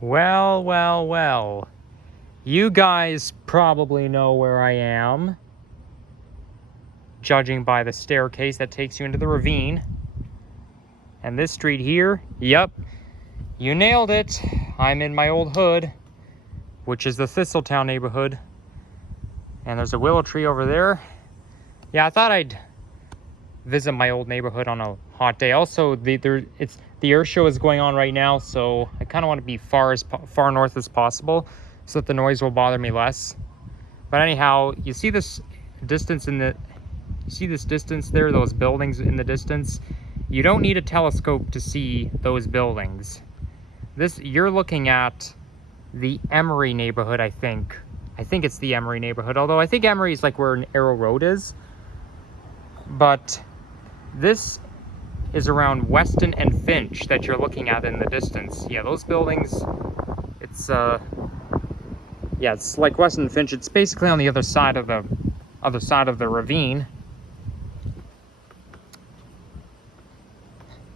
Well, well, well. You guys probably know where I am, judging by the staircase that takes you into the ravine. And this street here, yep, you nailed it. I'm in my old hood, which is the Thistletown neighborhood. And there's a willow tree over there. Yeah, I thought I'd visit my old neighborhood on a hot day. Also, the air show is going on right now, so I kind of want to be far north as possible so that the noise will bother me less. But anyhow, you see this distance there, those buildings in the distance? You don't need a telescope to see those buildings. You're looking at the Emery neighborhood, I think. I think it's the Emery neighborhood, although I think Emery is like where Arrow Road is. But this is around Weston and Finch that you're looking at in the distance. Yeah, those buildings, it's like Weston and Finch. It's basically on the other side of the ravine.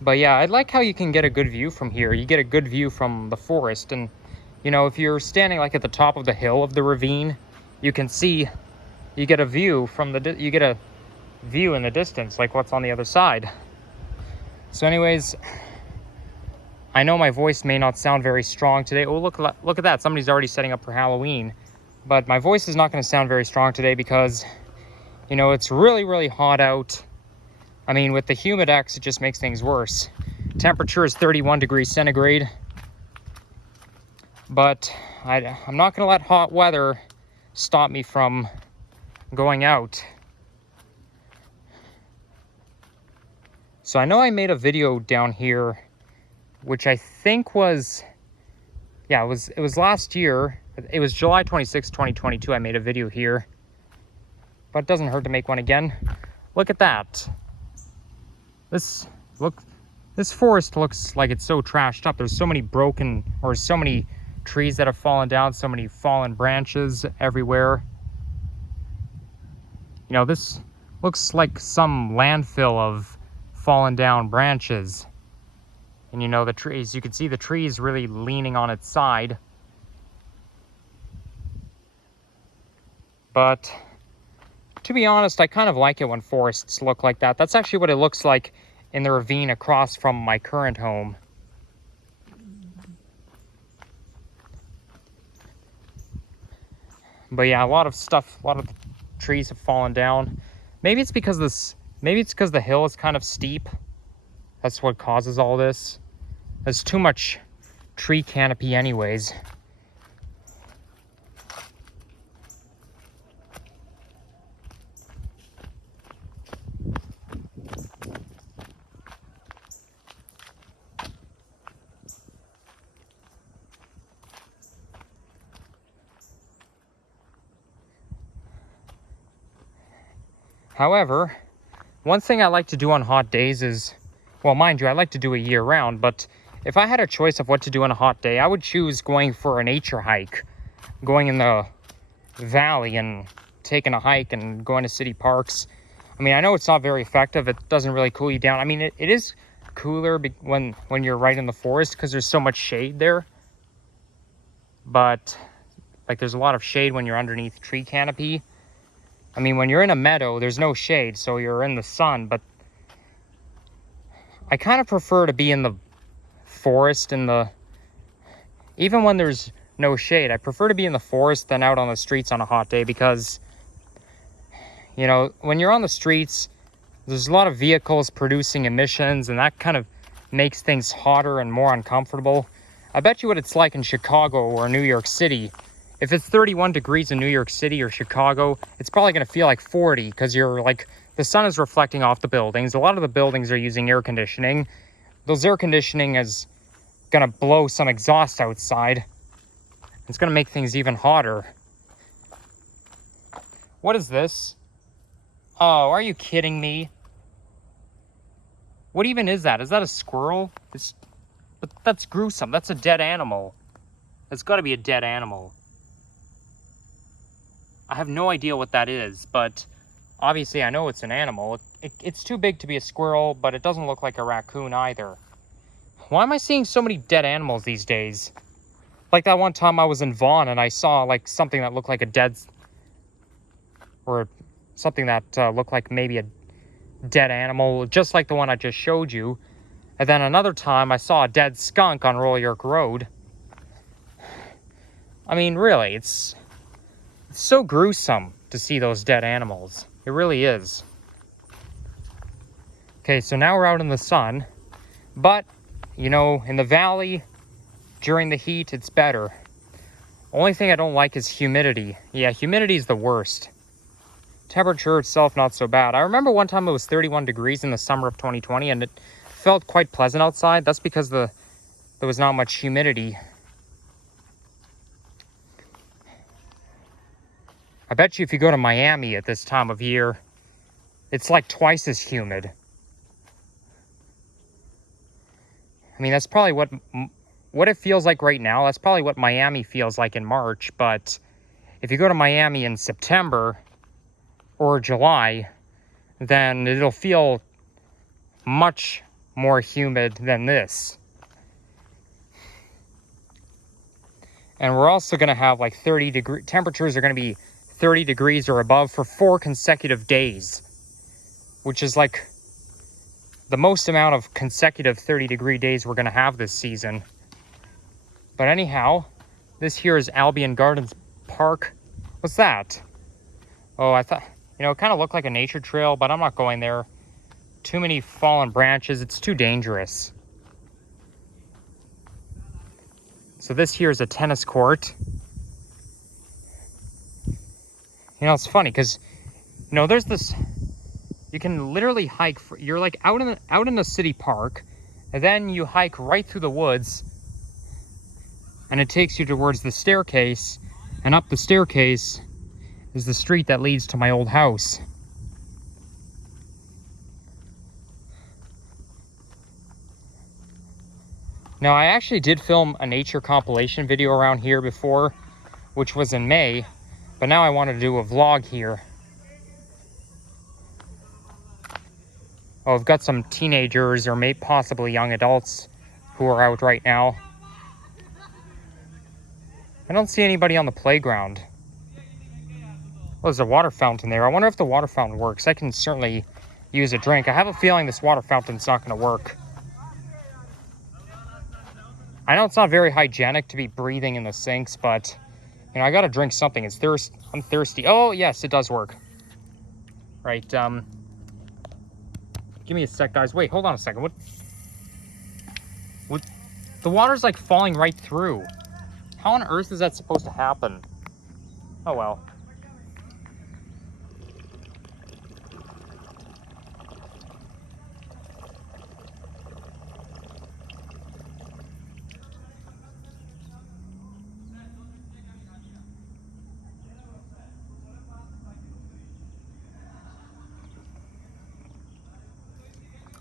But yeah, I like how you can get a good view from here. You get a good view from the forest, and you know, if you're standing like at the top of the hill of the ravine, you can see, you get a view from you get a view in the distance, like what's on the other side. So anyways, I know my voice may not sound very strong today. Oh, look at that. Somebody's already setting up for Halloween. But my voice is not going to sound very strong today because, you know, it's really, really hot out. I mean, with the humidex, it just makes things worse. Temperature is 31 degrees centigrade. But I'm not going to let hot weather stop me from going out. So I know I made a video down here, which I think was, yeah, it was last year. It was July 26, 2022. I made a video here, but it doesn't hurt to make one again. Look at that. This forest looks like it's so trashed up. There's so many so many trees that have fallen down, so many fallen branches everywhere. You know, this looks like some landfill of fallen down branches. And you know, the trees, you can see the trees really leaning on its side. But to be honest, I kind of like it when forests look like that. That's actually what it looks like in the ravine across from my current home. But yeah, a lot of the trees have fallen down. Maybe it's because the hill is kind of steep. That's what causes all this. There's too much tree canopy anyways. However, one thing I like to do on hot days is, well, mind you, I like to do it year round, but if I had a choice of what to do on a hot day, I would choose going for a nature hike, going in the valley and taking a hike and going to city parks. I mean, I know it's not very effective. It doesn't really cool you down. I mean, it is cooler when you're right in the forest because there's so much shade there. But like, there's a lot of shade when you're underneath tree canopy. I mean, when you're in a meadow, there's no shade, so you're in the sun, but I kind of prefer to be in the forest even when there's no shade. I prefer to be in the forest than out on the streets on a hot day because, you know, when you're on the streets, there's a lot of vehicles producing emissions, and that kind of makes things hotter and more uncomfortable. I bet you what it's like in Chicago or New York City. If it's 31 degrees in New York City or Chicago, it's probably going to feel like 40 because the sun is reflecting off the buildings. A lot of the buildings are using air conditioning. Those air conditioning is going to blow some exhaust outside. It's going to make things even hotter. What is this? Oh, are you kidding me? What even is that? Is that a squirrel? That's gruesome. That's a dead animal. It's got to be a dead animal. I have no idea what that is, but obviously I know it's an animal. It's too big to be a squirrel, but it doesn't look like a raccoon either. Why am I seeing so many dead animals these days? Like that one time I was in Vaughan and I saw like something that looked like a dead, or something that looked like maybe a dead animal, just like the one I just showed you. And then another time I saw a dead skunk on Royal York Road. I mean, really, it's so gruesome to see those dead animals. It really is. Okay, so now we're out in the sun. But, you know, in the valley, during the heat, it's better. Only thing I don't like is humidity. Yeah, humidity is the worst. Temperature itself, not so bad. I remember one time it was 31 degrees in the summer of 2020, and it felt quite pleasant outside. That's because there was not much humidity. I bet you if you go to Miami at this time of year, it's like twice as humid. I mean, that's probably what it feels like right now. That's probably what Miami feels like in March. But if you go to Miami in September or July, then it'll feel much more humid than this. And we're also going to have like 30-degree temperatures are going to be 30 degrees or above for 4 consecutive days, which is like the most amount of consecutive 30-degree days we're going to have this season. But anyhow, this here is Albion Gardens Park. What's that? Oh, I thought, you know, it kind of looked like a nature trail, but I'm not going there. Too many fallen branches. It's too dangerous. So this here is a tennis court. You know, it's funny because, you know, there's this, you can literally hike, you're like out in the city park, and then you hike right through the woods, and it takes you towards the staircase, and up the staircase is the street that leads to my old house. Now, I actually did film a nature compilation video around here before, which was in May, but now I wanted to do a vlog here. Oh, I've got some teenagers or maybe possibly young adults who are out right now. I don't see anybody on the playground. Oh, there's a water fountain there. I wonder if the water fountain works. I can certainly use a drink. I have a feeling this water fountain's not going to work. I know it's not very hygienic to be breathing in the sinks, but, you know, I gotta drink something. I'm thirsty. Oh, yes, it does work. Right, give me a sec, guys. Wait, hold on a second. What? The water's, like, falling right through. How on earth is that supposed to happen? Oh, well.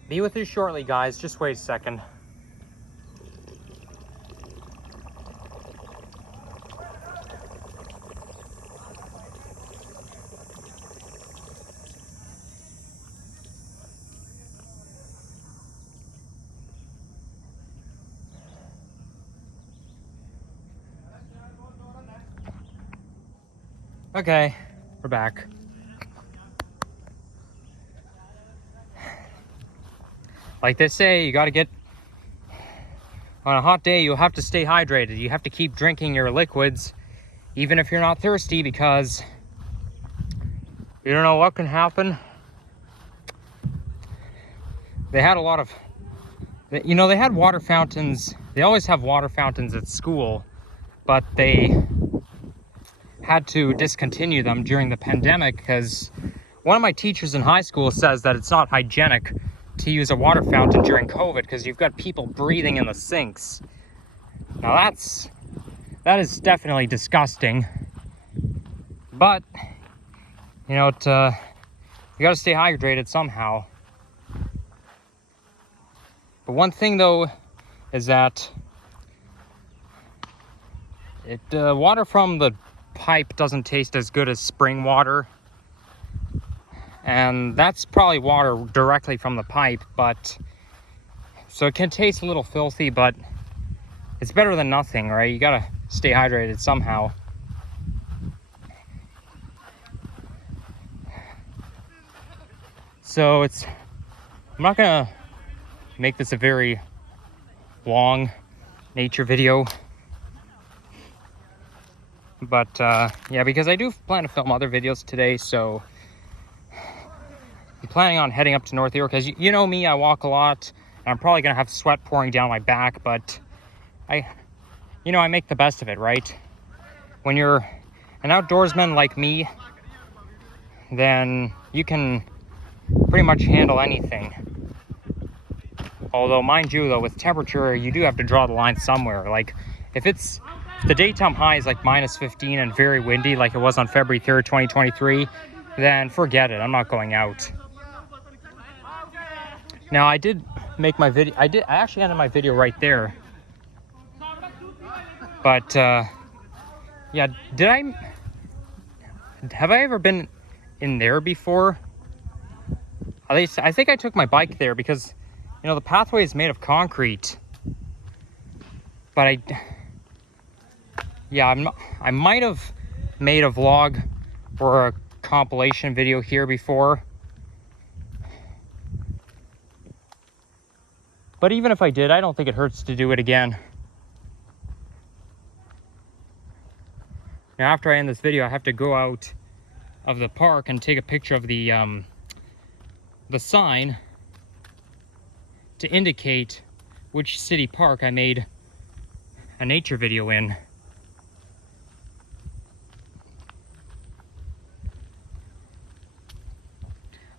Be with you shortly, guys. Just wait a second. Okay, we're back. Like they say, you gotta get, on a hot day, you'll have to stay hydrated. You have to keep drinking your liquids, even if you're not thirsty, because you don't know what can happen. They had a lot of, you know, they had water fountains. They always have water fountains at school, but they had to discontinue them during the pandemic because one of my teachers in high school says that it's not hygienic to use a water fountain during COVID because you've got people breathing in the sinks. Now that is definitely disgusting. But, you know, you gotta stay hydrated somehow. But one thing though is that water from the pipe doesn't taste as good as spring water. And that's probably water directly from the pipe, but so it can taste a little filthy, but it's better than nothing, right? You gotta stay hydrated somehow. So I'm not gonna make this a very long nature video, but yeah, because I do plan to film other videos today. So I'm planning on heading up to North York, because you know me, I walk a lot, and I'm probably gonna have sweat pouring down my back, but I make the best of it, right? When you're an outdoorsman like me, then you can pretty much handle anything. Although, mind you, though, with temperature, you do have to draw the line somewhere. Like, if the daytime high is like -15 and very windy, like it was on February 3rd, 2023, then forget it. I'm not going out. Now, I did make my video. I actually ended my video right there. But, yeah, have I ever been in there before? At least, I think I took my bike there because, you know, the pathway is made of concrete. But I might have made a vlog or a compilation video here before. But even if I did, I don't think it hurts to do it again. Now, after I end this video, I have to go out of the park and take a picture of the sign to indicate which city park I made a nature video in.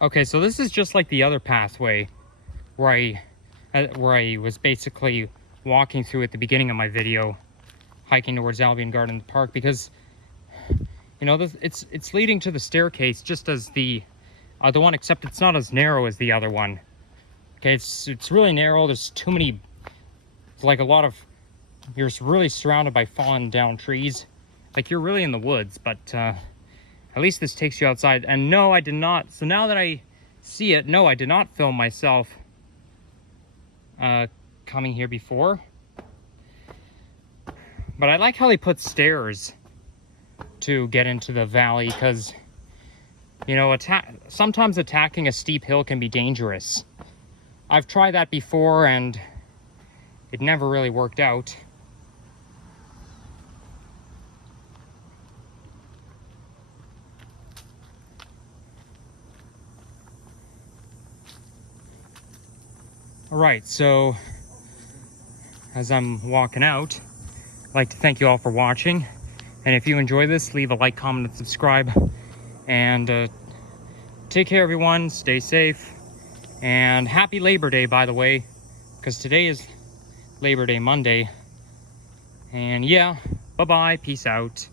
Okay, so this is just like the other pathway where I was basically walking through at the beginning of my video, hiking towards Albion Garden Park, because, you know, it's leading to the staircase just as the one, except it's not as narrow as the other one. Okay, it's really narrow. There's too many, like a lot of, you're really surrounded by fallen down trees. Like, you're really in the woods, but at least this takes you outside. And no, I did not. So now that I see it, no, I did not film myself coming here before. But I like how they put stairs to get into the valley, because, you know, sometimes attacking a steep hill can be dangerous. I've tried that before and it never really worked out. Alright, so as I'm walking out, I'd like to thank you all for watching. And if you enjoy this, leave a like, comment, and subscribe. And take care, everyone. Stay safe. And happy Labor Day, by the way, because today is Labor Day Monday. And yeah, bye-bye. Peace out.